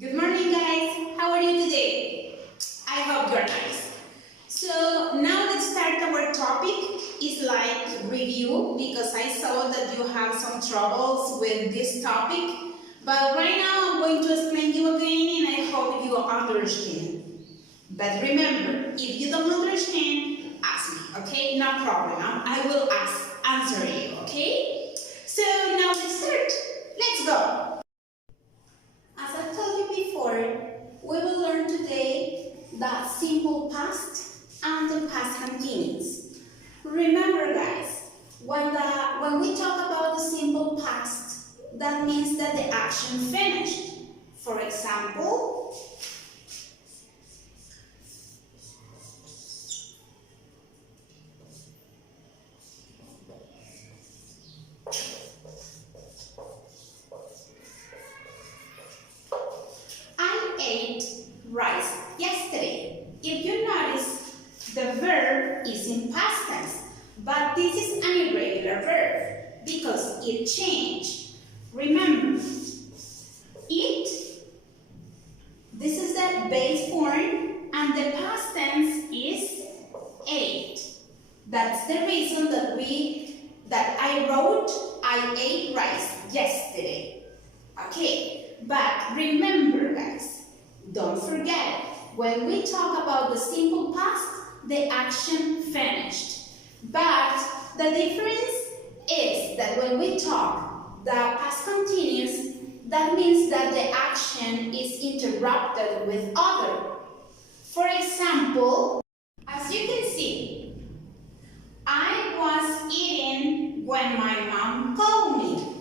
Good morning, guys. How are you today? I hope you're nice. So now let's start our topic. It's like review because I saw that you have some troubles with this topic. But right now I'm going to explain you again and I hope you understand. But remember, if you don't understand, ask me, okay? No problem. I will answer you, okay? So now let's start. Let's go. As I told you before, we will learn today the simple past and the past continuous. Remember, guys, when we talk about the simple past, that means that the action finished. For example, I ate rice yesterday. If you notice, the verb is in past tense, but this is an irregular verb because it changed. Remember, eat, this is the base form, and the past tense is ate. That's the reason that I wrote I ate rice yesterday. Okay, but remember, guys, don't forget, when we talk about the simple past, the action finished. But the difference is that when we talk the past continuous, that means that the action is interrupted with other. For example, as you can see, I was eating when my mom called me.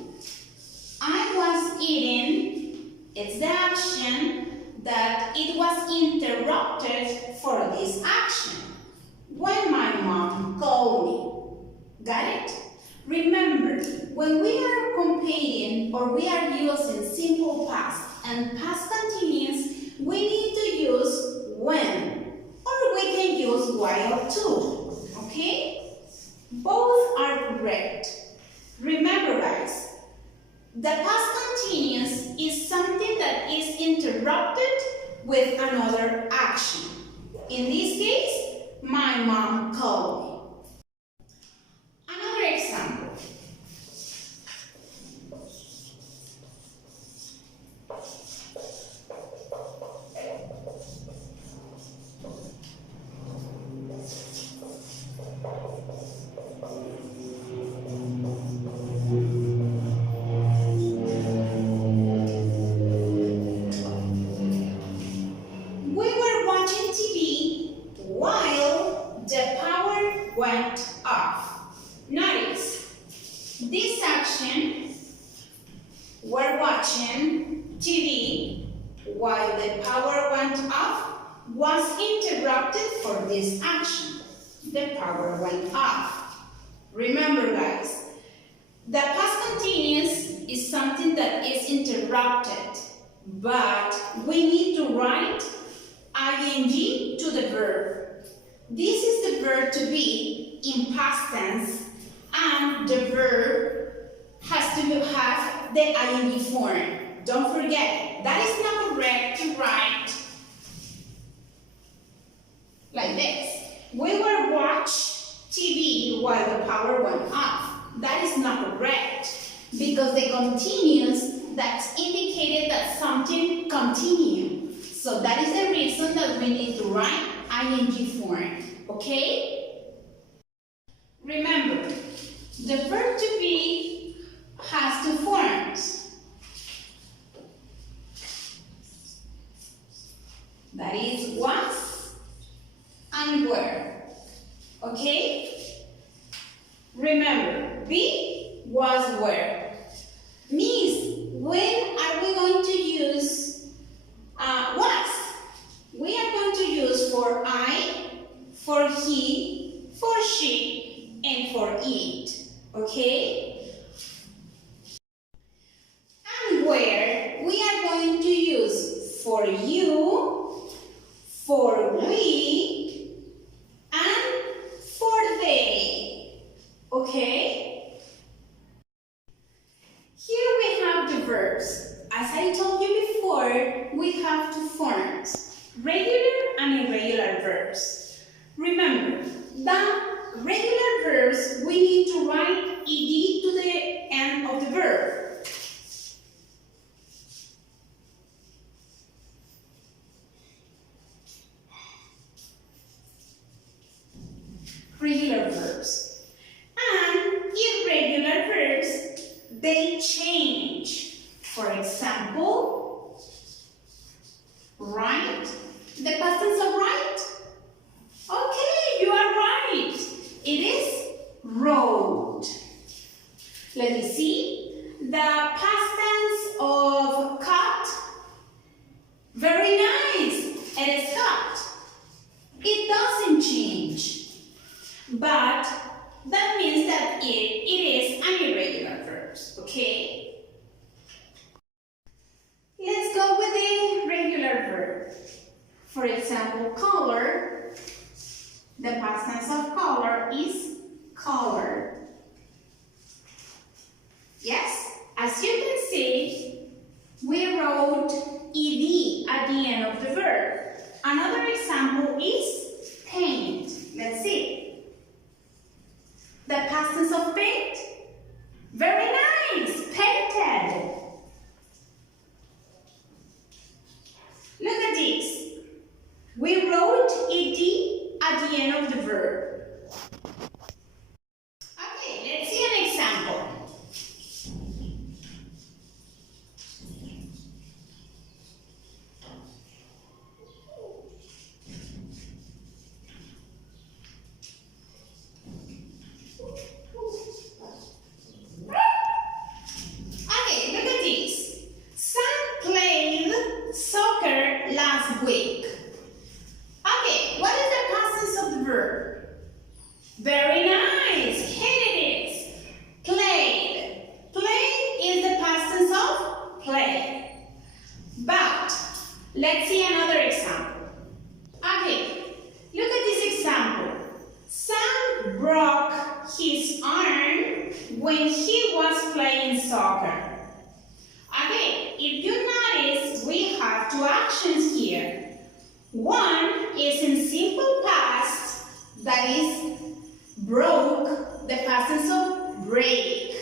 I was eating, it's the action that it was interrupted for this action when my mom called me. Got it? Remember, when we are comparing or we are using simple past and past continuous, we need to use when, or we can use while too. Okay? Both are correct. Remember, guys, the past continuous is something that is interrupted with another action. In this case, my mom called me. Another example. Went off. Notice, this action, we're watching TV while the power went off, was interrupted for this action. The power went off. Remember, guys, the past continuous is something that is interrupted, but we need to write ing to the verb. This is the verb to be in past tense, and the verb has to have the ing form. Don't forget, that is not correct to write like this. We will watch TV while the power went off. That is not correct because the continuous, that's indicated that something continued. So that is the reason that we need to write ing form, okay? Remember, the verb to be has two forms. That is was and were, okay? Remember, be, was, were. Miss, when are we going to use was? We are going to use for I, for he, for she, and for it. Okay? And where we are going to use for you, for we, and for they. Okay? Here we have the verbs. As I told you before, here we have two forms, regular and irregular verbs. Remember, the regular verbs we need to write ed to the end of the verb. Regular verbs. And irregular verbs, they change. For example, right? The past tense of right? Okay, you are right. It is wrote. Let me see. The past tense of cut. Very nice. It is cut. It doesn't change. But that means that it is an irregular verb, okay? Let's go with the regular verb. For example, color. The past tense of color is color. Yes, as you can see, we wrote ed at the end of the verb. Another example is paint. Let's see. The past tense of paint? Very nice, painted. Look at this. We wrote ed at the end of the verb. Okay, let's see an example. Okay, look at this. Sam played soccer last week. Okay, what is the past tense of the verb? Very nice. Here it is. Played. Played is the past tense of play. But let's see another example. Okay, look at this example. Sam broke his arm when he was playing soccer. Okay, if you notice, we have two actions here. One is in simple past, that is broke, the past tense of break.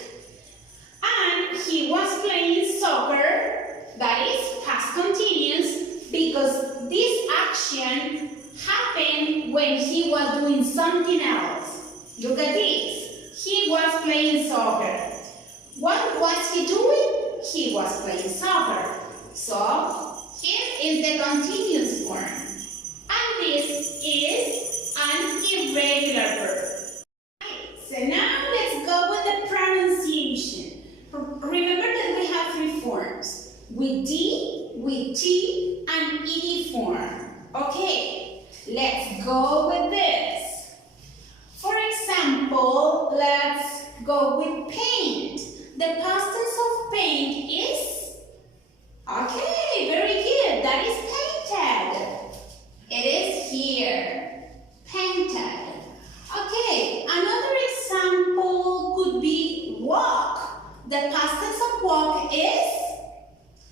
And he was playing soccer, that is past continuous, because this action happened when he was doing something else. Look at this. He was playing soccer. What was he doing? He was playing soccer. So, here is the continuous form. And this is an irregular verb. So now let's go with the pronunciation. Remember that we have three forms. With D, with T, and ED form. Okay, let's go with this. For example, let's go with paint. The past tense of paint is, okay, very good, that is painted. It is here, painted. Okay, another example could be walk. The past tense of walk is,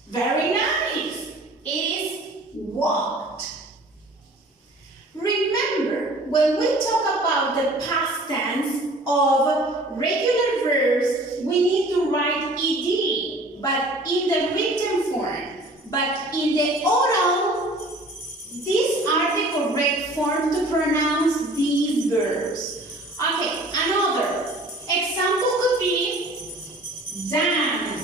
very nice, it is walked. Remember, when we talk about the past tense of regular verbs, we need to write ed, but in the written form. But in the oral, these are the correct form to pronounce these verbs. Okay, another example could be dance.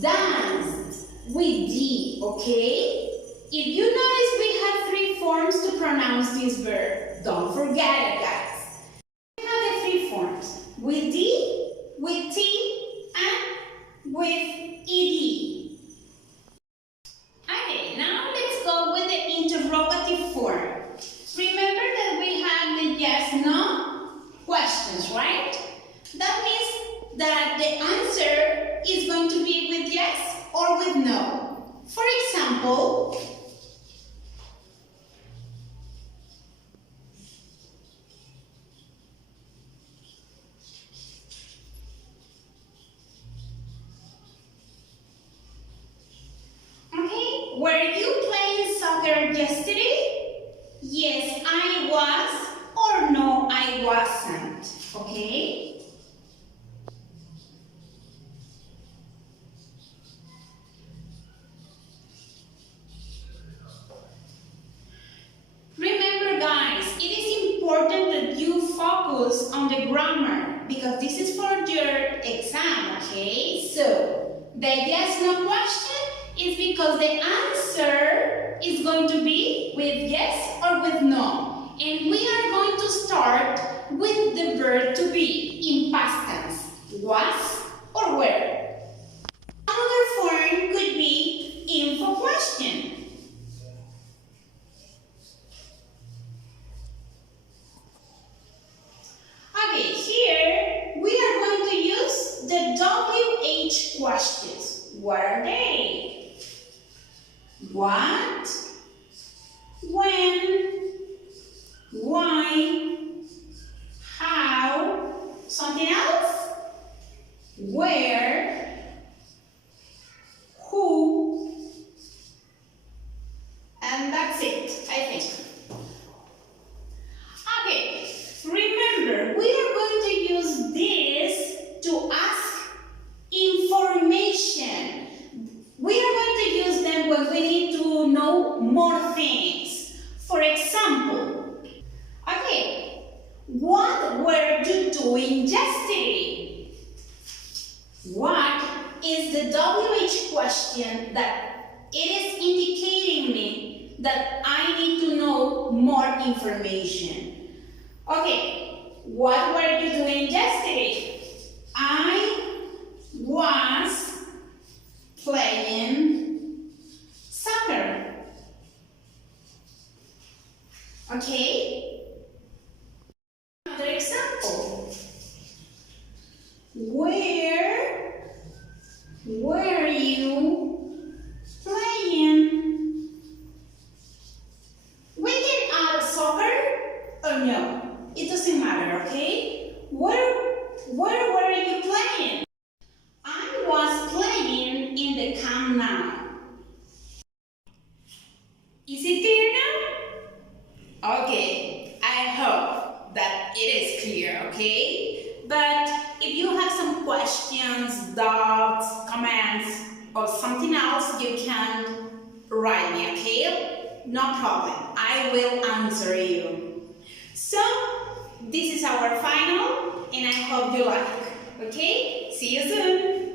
Dance with D, okay? If you notice, we have three forms to pronounce this verb. Don't forget it, guys. We have the three forms. With D, with T, and with ED. Okay, now let's go with the interrogative form. Remember that we have the yes-no questions, right? That means that the answer is going to be with yes or with no. For example, were you playing soccer yesterday? Yes, I was, or no, I wasn't. Okay? Remember, guys, it is important that you focus on the grammar because this is for your exam, okay? So, the yes-no question is because the answer is going to be with yes or with no. And we are going to start with the verb to be in past tense. Was or were. Another form could be info question. Okay, here we are going to use the WH questions. What are they? What? When? Why? How? Something else? Where? Who? And that's it, I think. Okay, remember, we are going to use this to ask information. We are going to use them when we need to know more things. For example, okay, what were you doing yesterday? What is the WH question that it is indicating me that I need to know more information? Okay, what were you doing yesterday? I was playing soccer. Okay? Another example. Where were you playing? We can add soccer or no. It doesn't matter, okay? Where were you playing? I was playing in the Camp Nou. Is it clear now? Okay, I hope that it is clear, okay? But if you have some questions, doubts, comments, or something else, you can write me, okay? No problem, I will answer you. So, this is our final, and I hope you like. Okay? See you soon!